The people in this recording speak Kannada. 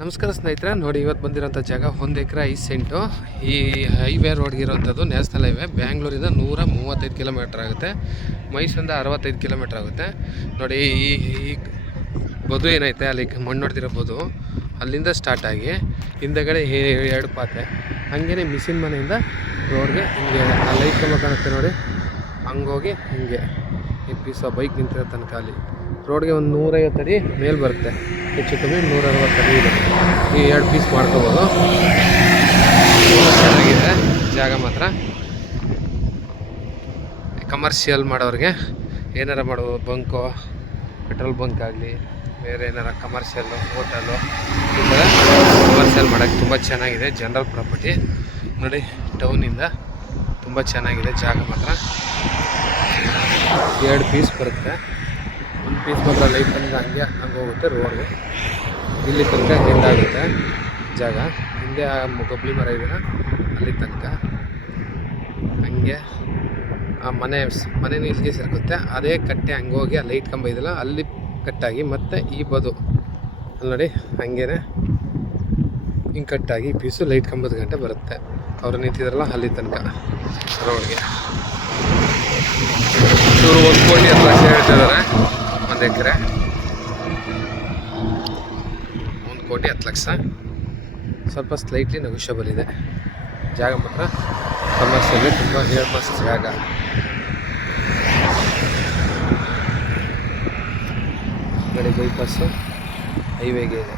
ನಮಸ್ಕಾರ ಸ್ನೇಹಿತರೆ, ನೋಡಿ ಇವತ್ತು ಬಂದಿರೋಂಥ ಜಾಗ 1 ಎಕರೆ 5 ಸೆಂಟು. ಈ ಹೈವೇ ರೋಡ್ಗೆ ಇರೋವಂಥದ್ದು ನ್ಯಾಷನಲ್ ಹೈವೇ. ಬ್ಯಾಂಗ್ಳೂರಿಂದ 135 ಕಿಲೋಮೀಟ್ರ್ ಆಗುತ್ತೆ, ಮೈಸೂರಿಂದ 65 ಕಿಲೋಮೀಟ್ರ್ ಆಗುತ್ತೆ. ನೋಡಿ ಈ ಬದು ಏನೈತೆ ಅಲ್ಲಿ ಮಣ್ಣು ಹೊಡೆದಿರೋ ಬದು, ಅಲ್ಲಿಂದ ಸ್ಟಾರ್ಟ್ ಆಗಿ ಹಿಂದೆಗಡೆ 2 ಪಾತೆ, ಹಾಗೇ ಮಿಷಿನ್ ಮನೆಯಿಂದ ರೋಡ್ಗೆ ಹಿಂಗೆ ಆ ಲೈಟ್ ಕಂಬ ಕಾಣುತ್ತೆ ನೋಡಿ, ಹಂಗೋಗಿ ಹಿಂಗೆ ಈ ಪೀಸ ಬೈಕ್ ನಿಂತಿರೋ ತನಕ ಅಲ್ಲಿ ರೋಡ್ಗೆ ಒಂದು 150 ಅಡಿ ಮೇಲೆ ಬರುತ್ತೆ, ಹೆಚ್ಚು ಕಮ್ಮಿ 160 ಅಡಿ ಇದೆ. ಈ 2 ಪೀಸ್ ಮಾಡ್ಕೋಬೋದು. ಚೆನ್ನಾಗಿದೆ ಜಾಗ ಮಾತ್ರ. ಕಮರ್ಷಿಯಲ್ ಮಾಡೋರಿಗೆ, ಏನಾರ ಮಾಡ್ಬೋದು, ಬಂಕು, ಪೆಟ್ರೋಲ್ ಬಂಕ್ ಆಗಲಿ, ಬೇರೆ ಏನಾರ ಕಮರ್ಷಿಯಲ್ಲು, ಹೋಟೆಲ್ಲು, ಈ ಥರ ಕಮರ್ಷಿಯಲ್ ಮಾಡೋಕ್ಕೆ ತುಂಬ ಚೆನ್ನಾಗಿದೆ. ಜನರಲ್ ಪ್ರಾಪರ್ಟಿ ನೋಡಿ, ಟೌನಿಂದ ತುಂಬ ಚೆನ್ನಾಗಿದೆ ಜಾಗ ಮಾತ್ರ. 2 ಪೀಸ್ ಬರುತ್ತೆ. 1 ಪೀಸ್ ಮಾತ್ರ ಲೈಫ್ ಹಂಗೆ ಹೋಗುತ್ತೆ ರೋಡ್ಗೆ, ಇಲ್ಲಿ ತನಕ ಹಿಂದಾಗುತ್ತೆ ಜಾಗ. ಹಿಂದೆ ಆ ಗಬ್ಲಿ ಮರ ಇದೆಯಲ್ಲ ಅಲ್ಲಿ ತನಕ ಹಂಗೆ ಆ ಮನೆ ಇಲ್ಲಿಗೆ ಸೇರ್ಗುತ್ತೆ. ಅದೇ ಕಟ್ಟೆ ಹಂಗೆ ಹೋಗಿ ಆ ಲೈಟ್ ಕಂಬ ಇದೆಯಲ್ಲ ಅಲ್ಲಿ ಕಟ್ಟಾಗಿ ಮತ್ತೆ ಈ ಬದು ಅಲ್ಲಿ ನೋಡಿ ಹಂಗೇ ಹಿಂಗೆ ಕಟ್ಟಾಗಿ ಪೀಸು ಲೈಟ್ ಕಂಬದ ಗಂಟೆ ಬರುತ್ತೆ. ಅವರು ನಿಂತಿದ್ರಲ್ಲ ಅಲ್ಲಿ ತನಕ ರೋಡ್ಗೆ. ಇವರು 1 ಕೋಟಿ 10 ಲಕ್ಷ ಹೇಳ್ತಿದ್ದಾರೆ 1 ಎಕರೆ. 1 ಕೋಟಿ 10 ಲಕ್ಷ. ಸ್ವಲ್ಪ ಸ್ಲೈಟ್ಲಿ ನೆಗೋಷಿಯಬಲ್ ಇದೆ ಜಾಗ ಮಾತ್ರ. ಕಮರ್ಷಿಯಲ್ಲೇ ತುಂಬ ಫೇಮಸ್ ಜಾಗ. ಗಡಿ ಬೈಪಾಸು ಹೈವೇಗೆ ಇದೆ.